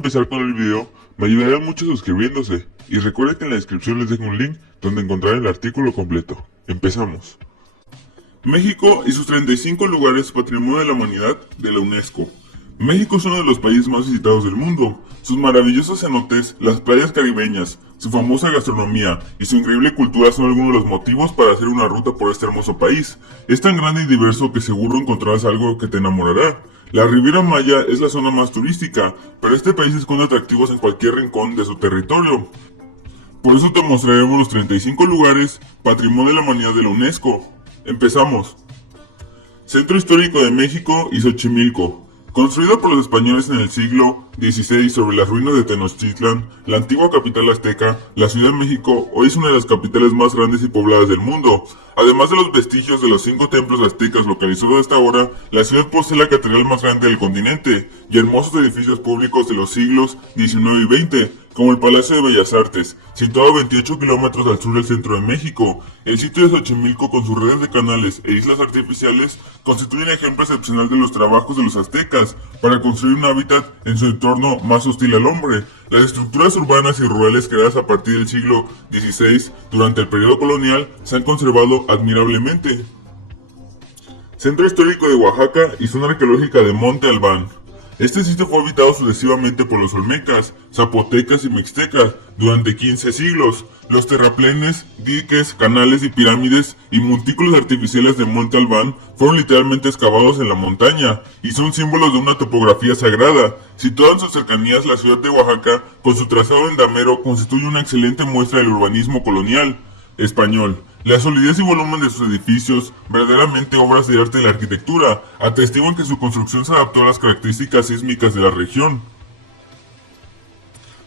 empezar con el video, me ayudarían mucho suscribiéndose, y recuerden que en la descripción les dejo un link donde encontrarán el artículo completo. Empezamos. México y sus 35 lugares Patrimonio de la Humanidad de la UNESCO. México es uno de los países más visitados del mundo. Sus maravillosos cenotes, las playas caribeñas, su famosa gastronomía y su increíble cultura son algunos de los motivos para hacer una ruta por este hermoso país. Es tan grande y diverso que seguro encontrarás algo que te enamorará. La Riviera Maya es la zona más turística, pero este país esconde atractivos en cualquier rincón de su territorio. Por eso te mostraremos los 35 lugares Patrimonio de la Humanidad de la UNESCO. Empezamos. Centro Histórico de México y Xochimilco. Construido por los españoles en el siglo XVI sobre las ruinas de Tenochtitlan, la antigua capital azteca, la Ciudad de México hoy es una de las capitales más grandes y pobladas del mundo. Además de los vestigios de los 5 templos aztecas localizados hasta ahora, la ciudad posee la catedral más grande del continente y hermosos edificios públicos de los siglos XIX y XX, como el Palacio de Bellas Artes, situado a 28 kilómetros al sur del centro de México. El sitio de Xochimilco, con sus redes de canales e islas artificiales, constituye un ejemplo excepcional de los trabajos de los aztecas para construir un hábitat en su entorno más hostil al hombre. Las estructuras urbanas y rurales creadas a partir del siglo XVI durante el periodo colonial se han conservado admirablemente. Centro Histórico de Oaxaca y Zona Arqueológica de Monte Albán. Este sitio fue habitado sucesivamente por los olmecas, zapotecas y mixtecas durante 15 siglos. Los terraplenes, diques, canales y pirámides y montículos artificiales de Monte Albán fueron literalmente excavados en la montaña y son símbolos de una topografía sagrada. Situada en sus cercanías, la ciudad de Oaxaca, con su trazado endamero, constituye una excelente muestra del urbanismo colonial español. La solidez y volumen de sus edificios, verdaderamente obras de arte de la arquitectura, atestiguan que su construcción se adaptó a las características sísmicas de la región.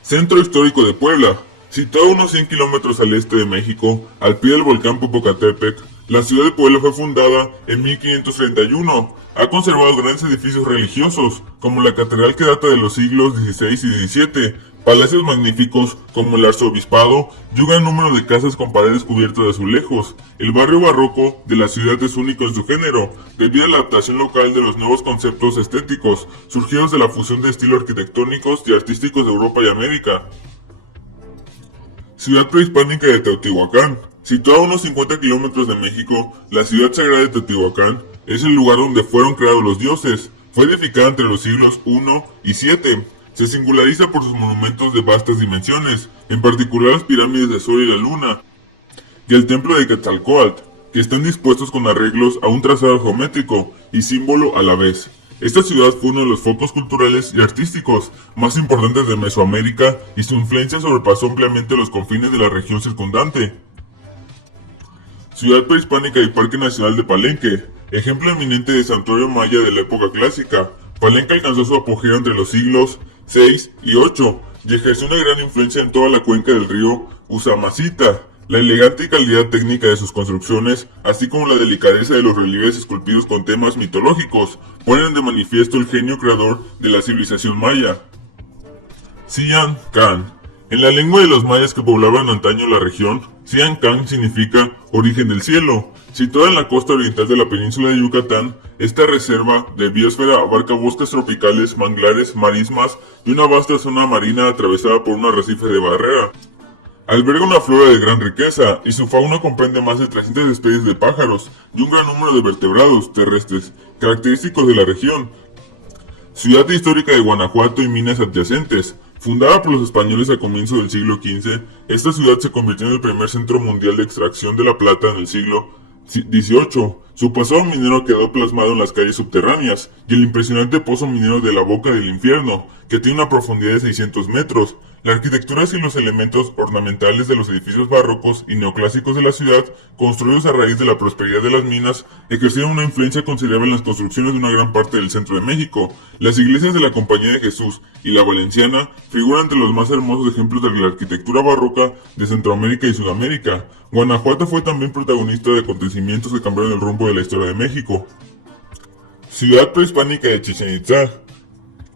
Centro Histórico de Puebla. Situado a unos 100 kilómetros al este de México, al pie del volcán Popocatépetl, la ciudad de Puebla fue fundada en 1531. Ha conservado grandes edificios religiosos, como la catedral que data de los siglos XVI y XVII, palacios magníficos como el arzobispado y un gran número de casas con paredes cubiertas de azulejos. El barrio barroco de la ciudad es único en su género, debido a la adaptación local de los nuevos conceptos estéticos, surgidos de la fusión de estilos arquitectónicos y artísticos de Europa y América. Ciudad prehispánica de Teotihuacán. Situada a unos 50 kilómetros de México, la ciudad sagrada de Teotihuacán es el lugar donde fueron creados los dioses. Fue edificada entre los siglos I y VII. Se singulariza por sus monumentos de vastas dimensiones, en particular las pirámides de Sol y la Luna, y el templo de Quetzalcóatl, que están dispuestos con arreglos a un trazado geométrico y símbolo a la vez. Esta ciudad fue uno de los focos culturales y artísticos más importantes de Mesoamérica y su influencia sobrepasó ampliamente los confines de la región circundante. Ciudad prehispánica y Parque Nacional de Palenque, ejemplo eminente de santuario maya de la época clásica. Palenque alcanzó su apogeo entre los siglos VI y VIII y ejerció una gran influencia en toda la cuenca del río Usamacita. La elegante y calidad técnica de sus construcciones, así como la delicadeza de los relieves esculpidos con temas mitológicos, ponen de manifiesto el genio creador de la civilización maya. Sian Can. En la lengua de los mayas que poblaban antaño la región, Sian Can significa origen del cielo. Situada en la costa oriental de la península de Yucatán, esta reserva de biosfera abarca bosques tropicales, manglares, marismas y una vasta zona marina atravesada por un arrecife de barrera. Alberga una flora de gran riqueza y su fauna comprende más de 300 especies de pájaros y un gran número de vertebrados terrestres, característicos de la región. Ciudad histórica de Guanajuato y minas adyacentes. Fundada por los españoles a comienzos del siglo XV, esta ciudad se convirtió en el primer centro mundial de extracción de la plata en el siglo XVIII. Su pasado minero quedó plasmado en las calles subterráneas y el impresionante pozo minero de la Boca del Infierno, que tiene una profundidad de 600 metros. La arquitectura y los elementos ornamentales de los edificios barrocos y neoclásicos de la ciudad, construidos a raíz de la prosperidad de las minas, ejercieron una influencia considerable en las construcciones de una gran parte del centro de México. Las iglesias de la Compañía de Jesús y la Valenciana figuran entre los más hermosos ejemplos de la arquitectura barroca de Centroamérica y Sudamérica. Guanajuato fue también protagonista de acontecimientos que cambiaron el rumbo de la historia de México. Ciudad prehispánica de Chichén Itzá.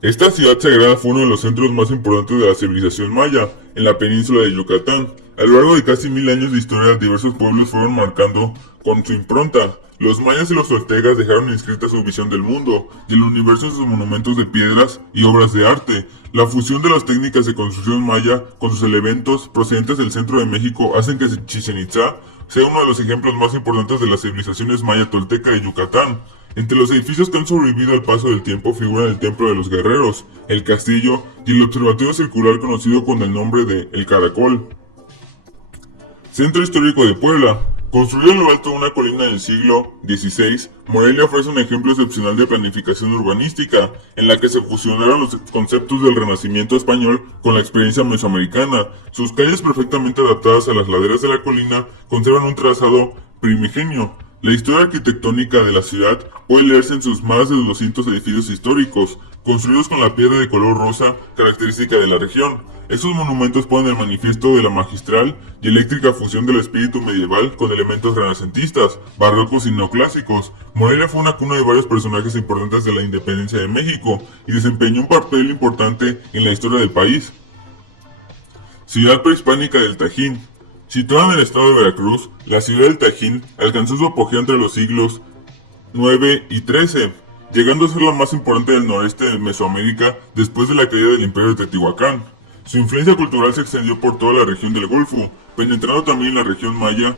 Esta ciudad sagrada fue uno de los centros más importantes de la civilización maya en la península de Yucatán. A lo largo de casi 1000 años de historia, diversos pueblos fueron marcando con su impronta. Los mayas y los toltecas dejaron inscrita su visión del mundo y el universo en sus monumentos de piedras y obras de arte. La fusión de las técnicas de construcción maya con sus elementos procedentes del centro de México hacen que Chichén Itzá sea uno de los ejemplos más importantes de las civilizaciones maya tolteca de Yucatán. Entre los edificios que han sobrevivido al paso del tiempo figuran el Templo de los Guerreros, el Castillo y el observatorio circular conocido con el nombre de El Caracol. Centro Histórico de Puebla. Construido en lo alto de una colina del siglo XVI, Morelia ofrece un ejemplo excepcional de planificación urbanística, en la que se fusionaron los conceptos del Renacimiento español con la experiencia mesoamericana. Sus calles, perfectamente adaptadas a las laderas de la colina, conservan un trazado primigenio. La historia arquitectónica de la ciudad puede leerse en sus más de 200 edificios históricos, construidos con la piedra de color rosa, característica de la región. Estos monumentos ponen el manifiesto de la magistral y eléctrica fusión del espíritu medieval con elementos renacentistas, barrocos y neoclásicos. Morelia fue una cuna de varios personajes importantes de la independencia de México y desempeñó un papel importante en la historia del país. Ciudad prehispánica del Tajín. Situada en el estado de Veracruz, la ciudad del Tajín alcanzó su apogeo entre los siglos IX y XIII, llegando a ser la más importante del noreste de Mesoamérica después de la caída del Imperio de Teotihuacán. Su influencia cultural se extendió por toda la región del Golfo, penetrando también la región maya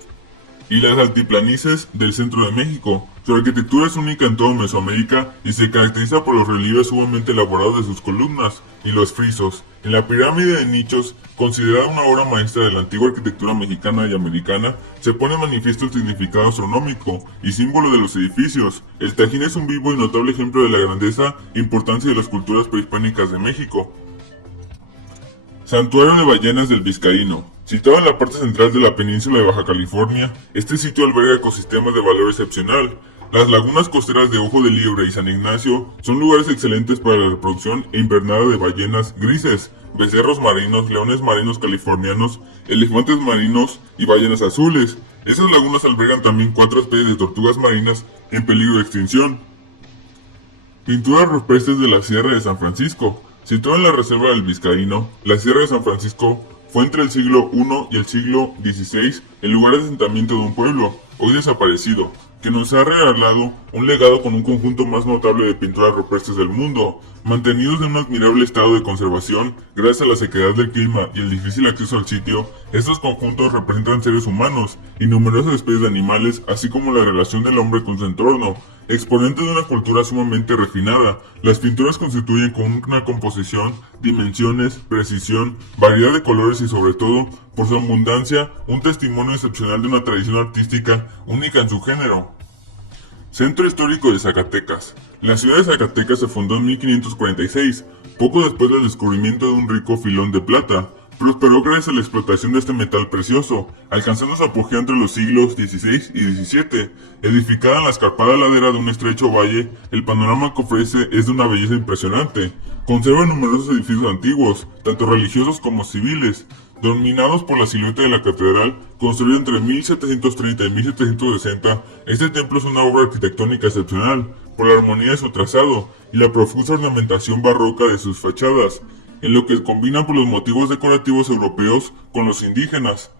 y las altiplanicies del centro de México. Su arquitectura es única en toda Mesoamérica y se caracteriza por los relieves sumamente elaborados de sus columnas y los frisos. En la pirámide de nichos, considerada una obra maestra de la antigua arquitectura mexicana y americana, se pone en manifiesto el significado astronómico y símbolo de los edificios. El Tajín es un vivo y notable ejemplo de la grandeza e importancia de las culturas prehispánicas de México. Santuario de Ballenas del Vizcaíno. Situado en la parte central de la península de Baja California, este sitio alberga ecosistemas de valor excepcional. Las lagunas costeras de Ojo de Liebre y San Ignacio son lugares excelentes para la reproducción e invernada de ballenas grises, becerros marinos, leones marinos californianos, elefantes marinos y ballenas azules. Esas lagunas albergan también 4 especies de tortugas marinas en peligro de extinción. Pinturas rupestres de la Sierra de San Francisco. Situada en la reserva del Vizcaíno, la Sierra de San Francisco fue entre el siglo I y el siglo XVI el lugar de asentamiento de un pueblo, hoy desaparecido, que nos ha regalado un legado con un conjunto más notable de pinturas rupestres del mundo, mantenidos en un admirable estado de conservación gracias a la sequedad del clima y el difícil acceso al sitio. Estos conjuntos representan seres humanos y numerosas especies de animales, así como la relación del hombre con su entorno, exponentes de una cultura sumamente refinada. Las pinturas constituyen con una composición, dimensiones, precisión, variedad de colores y sobre todo, por su abundancia, un testimonio excepcional de una tradición artística única en su género. Centro Histórico de Zacatecas. La ciudad de Zacatecas se fundó en 1546, poco después del descubrimiento de un rico filón de plata. Prosperó gracias a la explotación de este metal precioso, alcanzando su apogeo entre los siglos XVI y XVII. Edificada en la escarpada ladera de un estrecho valle, el panorama que ofrece es de una belleza impresionante. Conserva numerosos edificios antiguos, tanto religiosos como civiles, dominados por la silueta de la catedral, construida entre 1730 y 1760. Este templo es una obra arquitectónica excepcional, por la armonía de su trazado y la profusa ornamentación barroca de sus fachadas, en lo que combinan por los motivos decorativos europeos con los indígenas.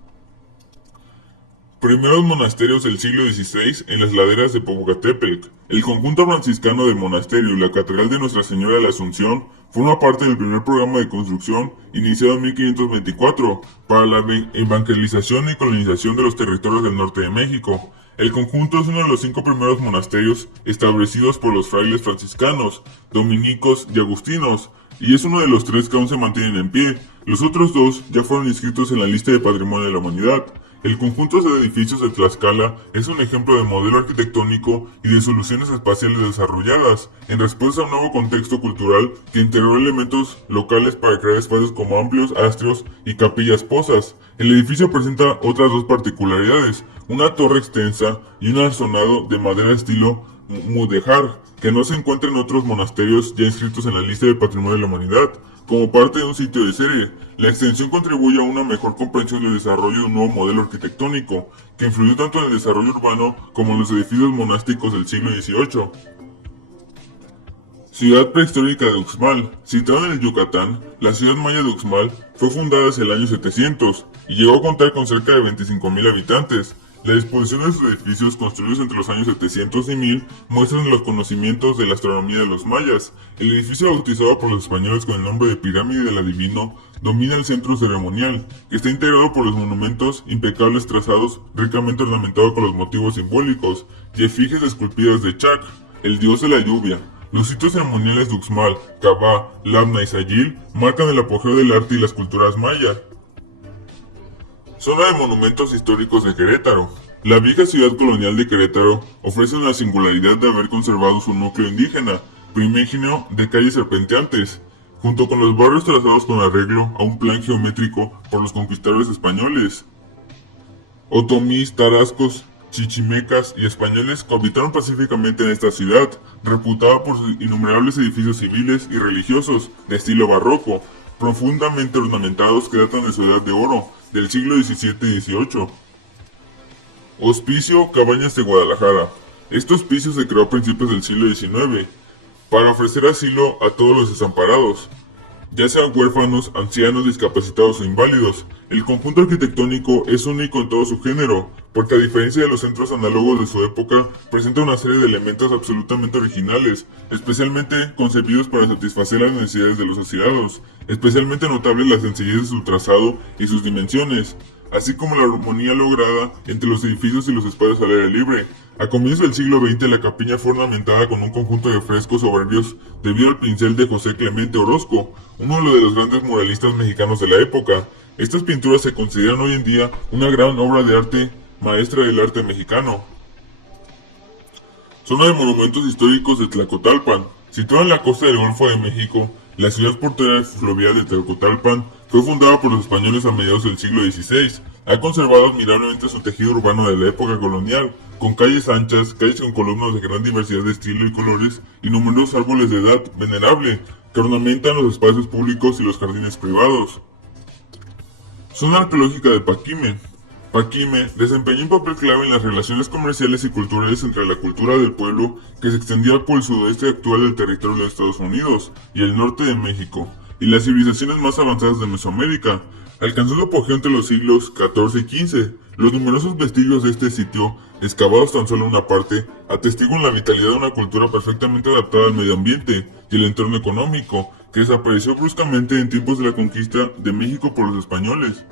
Primeros monasterios del siglo XVI en las laderas de Popocatépetl. El conjunto franciscano del monasterio y la catedral de Nuestra Señora de la Asunción forma parte del primer programa de construcción iniciado en 1524 para la evangelización y colonización de los territorios del norte de México. El conjunto es uno de los 5 primeros monasterios establecidos por los frailes franciscanos, dominicos y agustinos, y es uno de los 3 que aún se mantienen en pie. Los otros 2 ya fueron inscritos en la lista de Patrimonio de la Humanidad. El conjunto de edificios de Tlaxcala es un ejemplo de modelo arquitectónico y de soluciones espaciales desarrolladas, en respuesta a un nuevo contexto cultural que integró elementos locales para crear espacios como amplios atrios y capillas posas. El edificio presenta otras 2 particularidades, una torre extensa y un arzonado de madera estilo mudéjar, que no se encuentra en otros monasterios ya inscritos en la lista de Patrimonio de la Humanidad. Como parte de un sitio de serie, la extensión contribuye a una mejor comprensión del desarrollo de un nuevo modelo arquitectónico, que influyó tanto en el desarrollo urbano como en los edificios monásticos del siglo XVIII. Ciudad prehistórica de Uxmal. Situada en el Yucatán, la ciudad maya de Uxmal fue fundada hacia el año 700 y llegó a contar con cerca de 25.000 habitantes. La disposición de sus edificios, construidos entre los años 700 y 1000, muestran los conocimientos de la astronomía de los mayas. El edificio, bautizado por los españoles con el nombre de Pirámide del Adivino, domina el centro ceremonial, que está integrado por los monumentos impecables trazados, ricamente ornamentado con los motivos simbólicos, y efigies esculpidas de Chac, el dios de la lluvia. Los sitios ceremoniales de Uxmal, Cabá, Labna y Sayil marcan el apogeo del arte y las culturas mayas. Zona de monumentos históricos de Querétaro. La vieja ciudad colonial de Querétaro ofrece la singularidad de haber conservado su núcleo indígena, primigeno de calles serpenteantes, junto con los barrios trazados con arreglo a un plan geométrico por los conquistadores españoles. Otomís, tarascos, chichimecas y españoles cohabitaron pacíficamente en esta ciudad, reputada por sus innumerables edificios civiles y religiosos de estilo barroco, profundamente ornamentados que datan de su edad de oro, del siglo XVII y XVIII. Hospicio Cabañas de Guadalajara. Este hospicio se creó a principios del siglo XIX para ofrecer asilo a todos los desamparados, ya sean huérfanos, ancianos, discapacitados o inválidos. El conjunto arquitectónico es único en todo su género, porque a diferencia de los centros análogos de su época, presenta una serie de elementos absolutamente originales, especialmente concebidos para satisfacer las necesidades de los asiliados. Especialmente notable la sencillez de su trazado y sus dimensiones, así como la armonía lograda entre los edificios y los espacios al aire libre. A comienzos del siglo XX, la capilla fue ornamentada con un conjunto de frescos soberbios debido al pincel de José Clemente Orozco, uno de los grandes muralistas mexicanos de la época. Estas pinturas se consideran hoy en día una gran obra de arte maestra del arte mexicano. Zona de monumentos históricos de Tlacotalpan. Situada en la costa del Golfo de México, la ciudad portuaria fluvial de Tlacotalpan fue fundada por los españoles a mediados del siglo XVI. Ha conservado admirablemente su tejido urbano de la época colonial, con calles anchas, calles con columnas de gran diversidad de estilo y colores, y numerosos árboles de edad venerable, que ornamentan los espacios públicos y los jardines privados. Zona arqueológica de Paquime. Paquime desempeñó un papel clave en las relaciones comerciales y culturales entre la cultura del pueblo que se extendía por el sudoeste actual del territorio de Estados Unidos y el norte de México, y las civilizaciones más avanzadas de Mesoamérica. Alcanzó su apogeo entre los siglos XIV y XV. Los numerosos vestigios de este sitio, excavados tan solo una parte, atestiguan la vitalidad de una cultura perfectamente adaptada al medio ambiente y el entorno económico, que desapareció bruscamente en tiempos de la conquista de México por los españoles.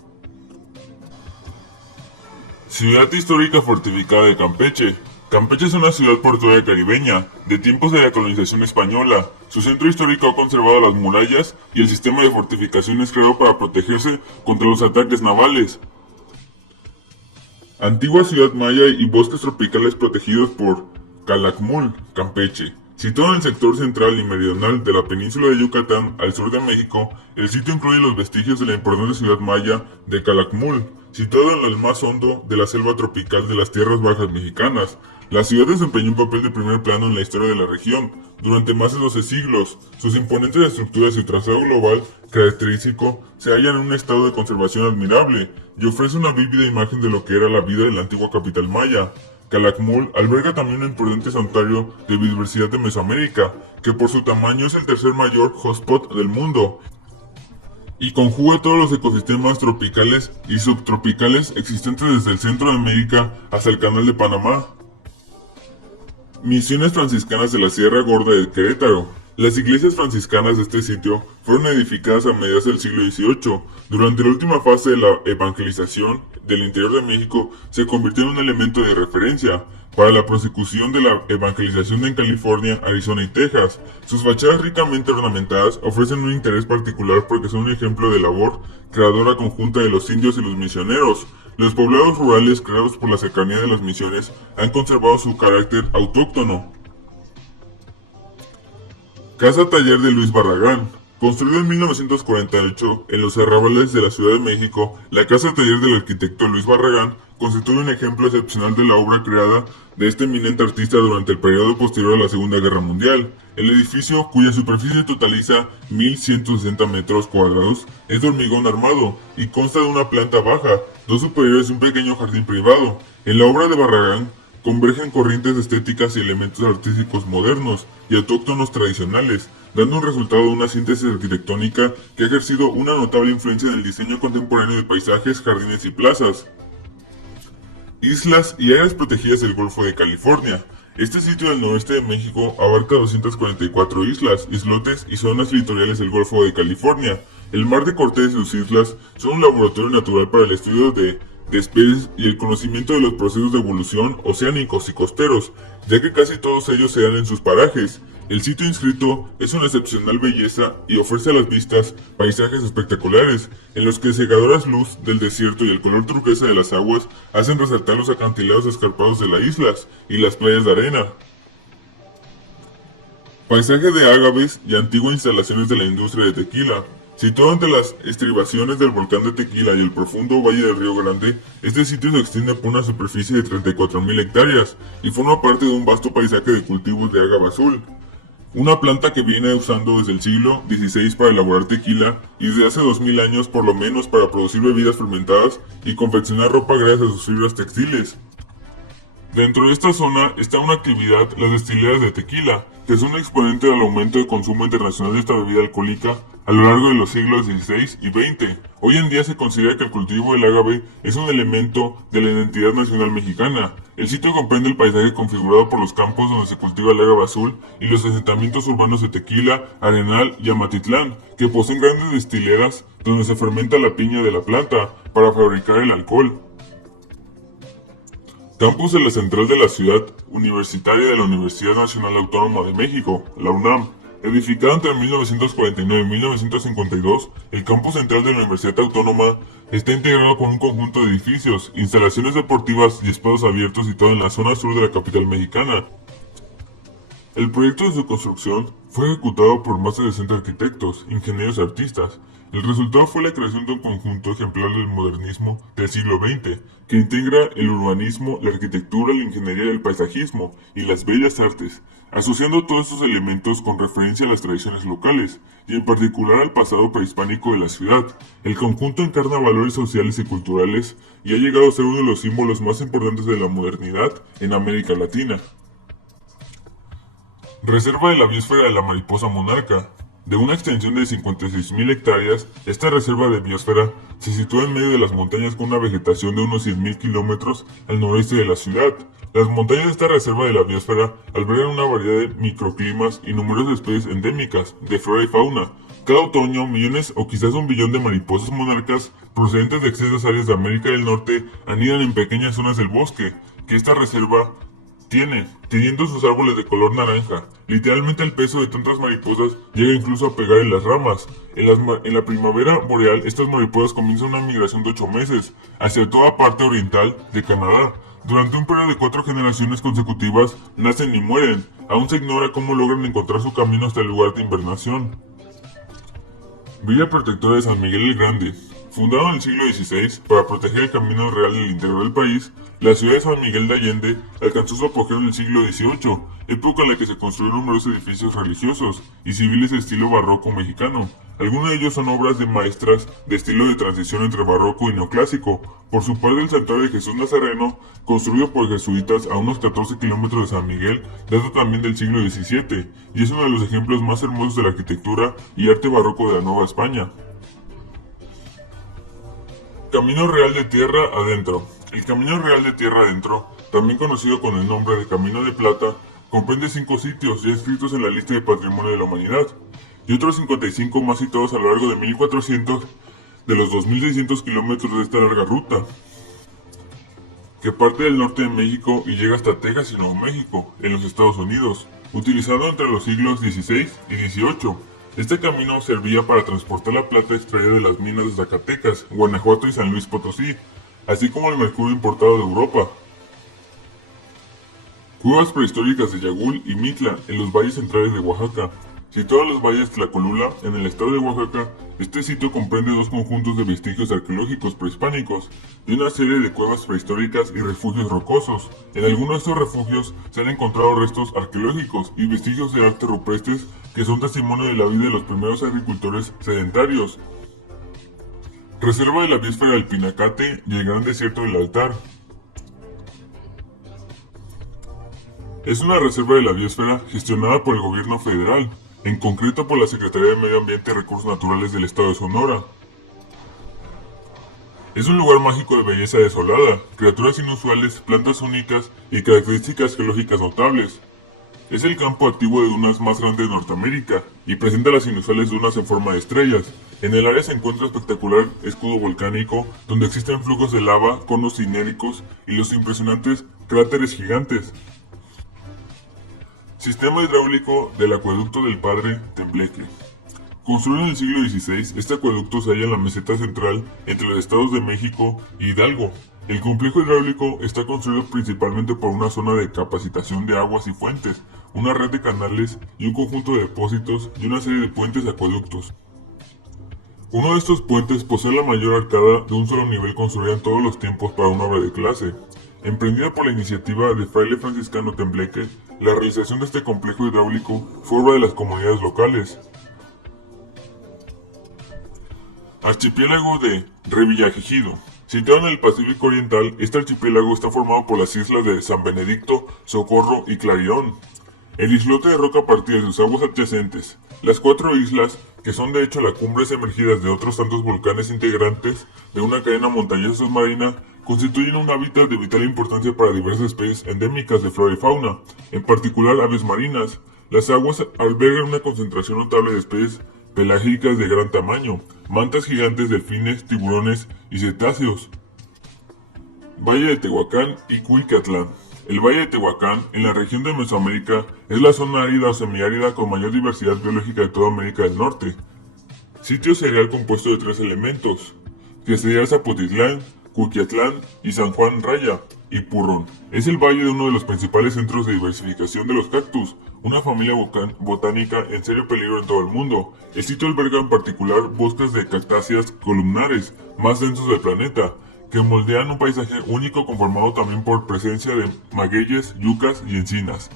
Ciudad histórica fortificada de Campeche. Campeche es una ciudad portuaria caribeña, de tiempos de la colonización española. Su centro histórico ha conservado las murallas y el sistema de fortificaciones creado para protegerse contra los ataques navales. Antigua ciudad maya y bosques tropicales protegidos por Calakmul, Campeche. Situado en el sector central y meridional de la península de Yucatán, al sur de México, el sitio incluye los vestigios de la importante ciudad maya de Calakmul, situado en el más hondo de la selva tropical de las tierras bajas mexicanas. La ciudad desempeñó un papel de primer plano en la historia de la región durante más de 12 siglos. Sus imponentes estructuras y trazado global característico se hallan en un estado de conservación admirable y ofrece una vívida imagen de lo que era la vida de la antigua capital maya. Calakmul alberga también un importante santuario de biodiversidad de Mesoamérica, que por su tamaño es el tercer mayor hotspot del mundo, y conjuga todos los ecosistemas tropicales y subtropicales existentes desde el centro de América hasta el Canal de Panamá. Misiones franciscanas de la Sierra Gorda de Querétaro. Las iglesias franciscanas de este sitio fueron edificadas a mediados del siglo XVIII. Durante la última fase de la evangelización del interior de México, se convirtió en un elemento de referencia para la prosecución de la evangelización en California, Arizona y Texas. Sus fachadas ricamente ornamentadas ofrecen un interés particular porque son un ejemplo de labor creadora conjunta de los indios y los misioneros. Los poblados rurales creados por la cercanía de las misiones han conservado su carácter autóctono. Casa Taller de Luis Barragán. Construida en 1948 en los arrabales de la Ciudad de México, la Casa Taller del arquitecto Luis Barragán constituye un ejemplo excepcional de la obra creada de este eminente artista durante el periodo posterior a la Segunda Guerra Mundial. El edificio, cuya superficie totaliza 1.160 metros cuadrados, es de hormigón armado y consta de una planta baja, dos superiores y un pequeño jardín privado. En la obra de Barragán convergen corrientes estéticas y elementos artísticos modernos y autóctonos tradicionales, dando un resultado de una síntesis arquitectónica que ha ejercido una notable influencia en el diseño contemporáneo de paisajes, jardines y plazas. Islas y áreas protegidas del Golfo de California. Este sitio del noroeste de México abarca 244 islas, islotes y zonas litorales del Golfo de California. El Mar de Cortés y sus islas son un laboratorio natural para el estudio de especies y el conocimiento de los procesos de evolución oceánicos y costeros, ya que casi todos ellos se dan en sus parajes. El sitio inscrito es una excepcional belleza y ofrece a las vistas paisajes espectaculares, en los que cegadoras luz del desierto y el color turquesa de las aguas hacen resaltar los acantilados escarpados de las islas y las playas de arena. Paisaje de ágaves y antiguas instalaciones de la industria de tequila. Situado entre las estribaciones del volcán de Tequila y el profundo valle del Río Grande, este sitio se extiende por una superficie de 34.000 hectáreas y forma parte de un vasto paisaje de cultivos de ágave azul, una planta que viene usando desde el siglo XVI para elaborar tequila y desde hace 2000 años por lo menos para producir bebidas fermentadas y confeccionar ropa gracias a sus fibras textiles. Dentro de esta zona está una actividad, las destileras de tequila, que son un exponente del aumento de consumo internacional de esta bebida alcohólica a lo largo de los siglos XVI y XX. Hoy en día se considera que el cultivo del agave es un elemento de la identidad nacional mexicana. El sitio comprende el paisaje configurado por los campos donde se cultiva el agave azul y los asentamientos urbanos de Tequila, Arenal y Amatitlán, que poseen grandes destileras donde se fermenta la piña de la planta para fabricar el alcohol. Campus de la central de la ciudad universitaria de la Universidad Nacional Autónoma de México, la UNAM. Edificado entre 1949 y 1952, el campus central de la Universidad Autónoma está integrado con un conjunto de edificios, instalaciones deportivas y espacios abiertos situados en la zona sur de la capital mexicana. El proyecto de su construcción fue ejecutado por más de 60 arquitectos, ingenieros y artistas. El resultado fue la creación de un conjunto ejemplar del modernismo del siglo XX, que integra el urbanismo, la arquitectura, la ingeniería, el paisajismo y las bellas artes, asociando todos estos elementos con referencia a las tradiciones locales, y en particular al pasado prehispánico de la ciudad. El conjunto encarna valores sociales y culturales, y ha llegado a ser uno de los símbolos más importantes de la modernidad en América Latina. Reserva de la biosfera de la mariposa monarca. De una extensión de 56.000 hectáreas, esta reserva de biosfera se sitúa en medio de las montañas con una vegetación de unos 100.000 kilómetros al noroeste de la ciudad. Las montañas de esta reserva de la biosfera albergan una variedad de microclimas y numerosas especies endémicas de flora y fauna. Cada otoño, millones o quizás 1 billón de mariposas monarcas procedentes de extensas áreas de América del Norte anidan en pequeñas zonas del bosque que esta reserva teniendo sus árboles de color naranja. Literalmente el peso de tantas mariposas llega incluso a pegar en las ramas. En la primavera boreal, estas mariposas comienzan una migración de 8 meses hacia toda parte oriental de Canadá. Durante un periodo de 4 generaciones consecutivas, nacen y mueren. Aún se ignora cómo logran encontrar su camino hasta el lugar de invernación. Villa Protectora de San Miguel el Grande. Fundado en el siglo XVI para proteger el camino real del interior del país, la ciudad de San Miguel de Allende alcanzó su apogeo en el siglo XVIII, época en la que se construyeron numerosos edificios religiosos y civiles de estilo barroco mexicano. Algunos de ellos son obras de maestras de estilo de transición entre barroco y neoclásico. Por su parte, el santuario de Jesús Nazareno, construido por jesuitas a unos 14 kilómetros de San Miguel, data también del siglo XVII, y es uno de los ejemplos más hermosos de la arquitectura y arte barroco de la Nueva España. Camino Real de Tierra Adentro. El Camino Real de Tierra Adentro, también conocido con el nombre de Camino de Plata, comprende 5 sitios ya inscritos en la lista de Patrimonio de la Humanidad, y otros 55 más situados a lo largo de 1400 de los 2600 kilómetros de esta larga ruta, que parte del norte de México y llega hasta Texas y Nuevo México, en los Estados Unidos, utilizado entre los siglos XVI y XVIII. Este camino servía para transportar la plata extraída de las minas de Zacatecas, Guanajuato y San Luis Potosí, así como el mercurio importado de Europa. Cuevas prehistóricas de Yagul y Mitla en los valles centrales de Oaxaca. Situado en los valles Tlacolula, en el estado de Oaxaca, este sitio comprende 2 conjuntos de vestigios arqueológicos prehispánicos y una serie de cuevas prehistóricas y refugios rocosos. En algunos de estos refugios se han encontrado restos arqueológicos y vestigios de arte rupestres que son testimonio de la vida de los primeros agricultores sedentarios. Reserva de la biosfera del Pinacate y el Gran Desierto del Altar. Es una reserva de la biosfera gestionada por el gobierno federal, en concreto por la Secretaría de Medio Ambiente y Recursos Naturales del Estado de Sonora. Es un lugar mágico de belleza desolada, criaturas inusuales, plantas únicas y características geológicas notables. Es el campo activo de dunas más grande de Norteamérica y presenta las inusuales dunas en forma de estrellas. En el área se encuentra espectacular escudo volcánico donde existen flujos de lava, conos cinéricos y los impresionantes cráteres gigantes. Sistema hidráulico del acueducto del Padre Tembleque. Construido en el siglo XVI, este acueducto se halla en la meseta central entre los estados de México y Hidalgo. El complejo hidráulico está construido principalmente por una zona de capacitación de aguas y fuentes, una red de canales y un conjunto de depósitos y una serie de puentes y acueductos. Uno de estos puentes posee la mayor arcada de un solo nivel construida en todos los tiempos para una obra de clase. Emprendida por la iniciativa de Fraile Franciscano Tembleque, la realización de este complejo hidráulico fue obra de las comunidades locales. Archipiélago de Revillagigedo. Situado en el Pacífico Oriental, este archipiélago está formado por las islas de San Benedicto, Socorro y Clarión. El islote de roca partida de sus aguas adyacentes. Las 4 islas, que son de hecho las cumbres emergidas de otros tantos volcanes integrantes de una cadena montañosa submarina, constituyen un hábitat de vital importancia para diversas especies endémicas de flora y fauna, en particular aves marinas. Las aguas albergan una concentración notable de especies pelágicas de gran tamaño, mantas gigantes, delfines, tiburones y cetáceos. Valle de Tehuacán y Cuicatlán. El Valle de Tehuacán, en la región de Mesoamérica, es la zona árida o semiárida con mayor diversidad biológica de toda América del Norte. Sitio cereal compuesto de 3 elementos, que sería Zapotitlán, Cuquiatlán y San Juan Raya y Purrón. Es el valle de uno de los principales centros de diversificación de los cactus, una familia botánica en serio peligro en todo el mundo. El sitio alberga en particular bosques de cactáceas columnares más densos del planeta, que moldean un paisaje único conformado también por presencia de magueyes, yucas y encinas.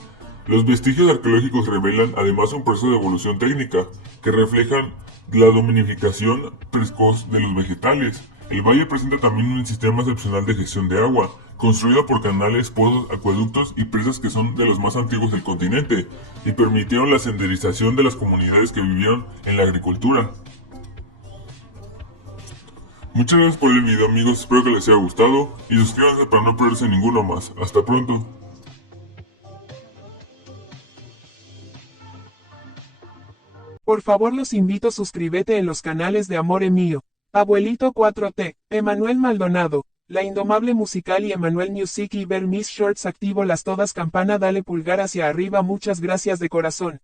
Los vestigios arqueológicos revelan además un proceso de evolución técnica, que reflejan la dominificación precoz de los vegetales. El valle presenta también un sistema excepcional de gestión de agua, construido por canales, pozos, acueductos y presas que son de los más antiguos del continente, y permitieron la senderización de las comunidades que vivieron en la agricultura. Muchas gracias por el video, amigos, espero que les haya gustado y suscríbanse para no perderse ninguno más. Hasta pronto. Por favor los invito a suscríbete en los canales de Amore Mío, Abuelito 4T, Emanuel Maldonado, La Indomable Musical y Emanuel Music y ver mis shorts. Activo las todas campana, dale pulgar hacia arriba, muchas gracias de corazón.